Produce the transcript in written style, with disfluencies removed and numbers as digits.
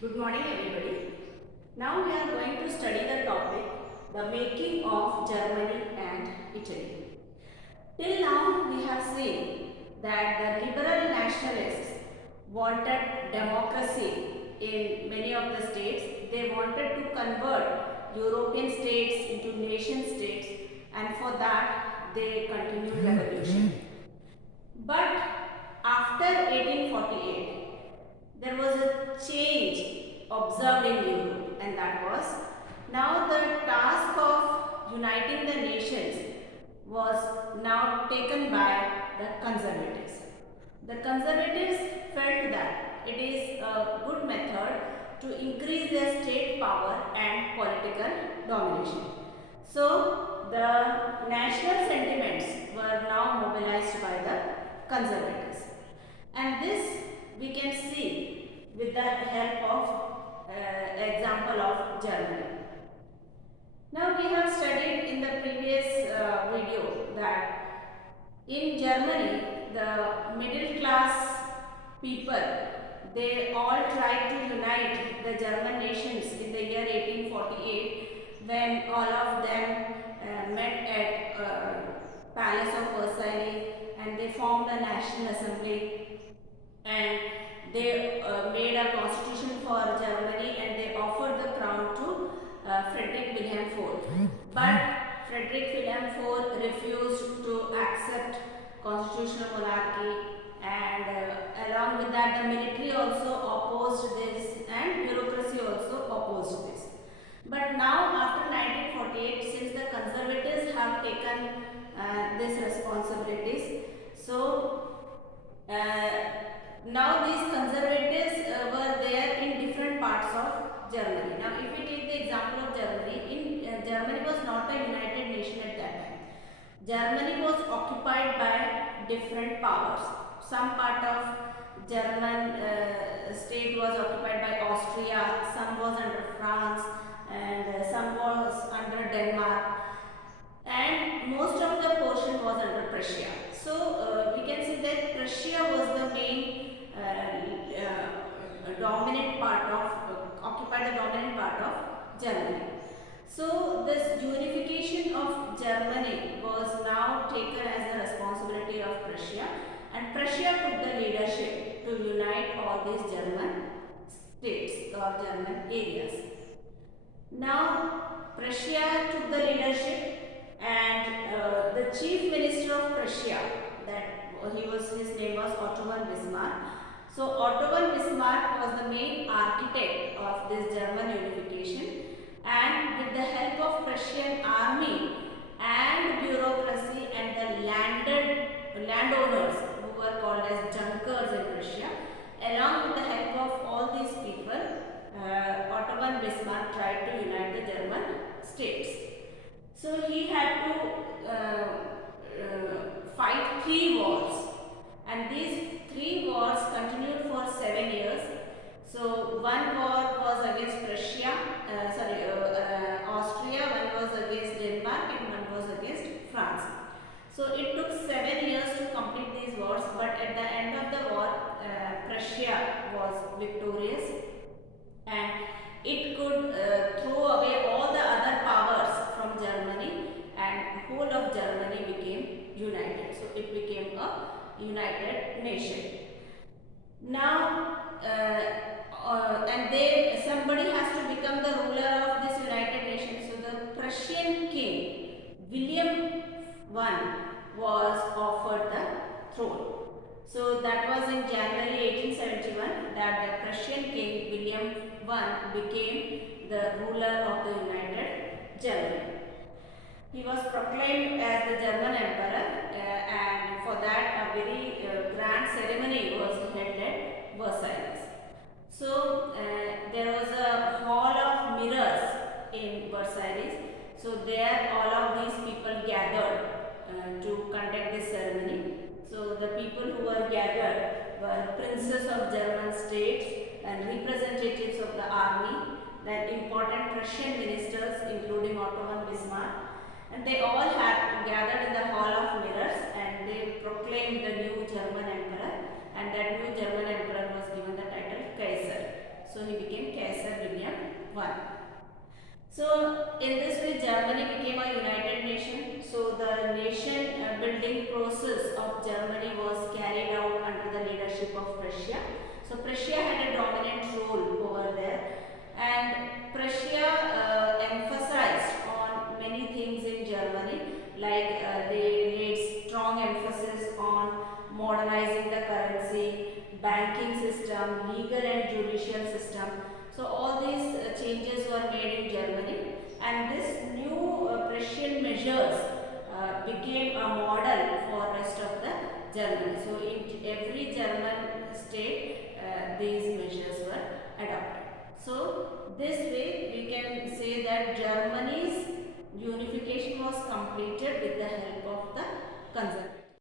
Good morning everybody. Now we are going to study the topic the making of Germany and Italy. Till now we have seen that the liberal nationalists wanted democracy in many of the states. They wanted to convert European states into nation states, and for that they continued revolution. But after 1848 there was a change observed in Europe, and that was now the task of uniting the nations was now taken by the conservatives. The conservatives felt that it is a good method to increase their state power and political domination. So the national sentiments were now mobilized by the conservatives, and this we can see with the help of example of Germany. Now we have studied in the previous video that in Germany the middle class people, they all tried to unite the German nations in the year 1848 when all of them met at Palace of Versailles, and they formed a National Assembly, and they made a constitution for Germany, and they offered the crown to Frederick William IV. But Frederick William IV refused to accept constitutional monarchy, and along with that the military also opposed this and bureaucracy also opposed this. But now after 1948, since the conservatives have taken these responsibilities, so now these conservatives were there in different parts of Germany. Now if we take the example of Germany, Germany was not a united nation at that time. Germany was occupied by different powers. Some part of German state was occupied by Austria, some was under France, and some was under Denmark, and most of the portion was under Prussia. So we can see that Prussia was the main dominant part of occupied the dominant part of Germany. So this unification of Germany was now taken as the responsibility of Prussia, and Prussia took the leadership to unite all these German states or German areas. Now Prussia took the leadership, and the chief minister of Prussia, his name was Otto von Bismarck. So Otto von Bismarck was the main architect of this German unification, and with the help of Prussian army and bureaucracy and the landowners who were called as Junkers in Prussia, along with the help of all these people, Otto von Bismarck tried to unite the German states. So he had to fight 3 wars, and these 3 wars continued for 7 years. So one war was against Austria, one was against Denmark, and one was against France. So it took 7 years to complete these wars, but at the end of the war, Prussia was victorious, and it could throw away all the other powers from Germany, and whole of Germany became united. So it became a united nation. Now somebody has to become the ruler of this united nation. So the Prussian king William I was offered the throne. So that was in January 1871 that the Prussian king William I became the ruler of the united Germany. He was proclaimed as the German emperor, and for that a very grand ceremony was held at Versailles. So there was a hall of mirrors in Versailles. So there all of these people gathered to conduct this ceremony. So the people who were gathered were princes of German states and representatives of the army, then important Prussian ministers including Otto von Bismarck, and they all had gathered in the hall of mirrors, and they proclaimed the new German emperor, and that new German emperor was given the title Kaiser. So he became 1. So in this way Germany became a united nation. So the nation building process of Germany was carried out under the leadership of Prussia. So Prussia had a dominant role over there, and Prussia emphasized on many things in Germany, like they laid strong emphasis on modernizing the currency, banking system, legal and judicial system. So all these changes were made in Germany, and this new Prussian measures became a model for rest of the Germany. So in every German state these measures were adopted. So this way we can say that Germany's unification was completed with the help of the conservative.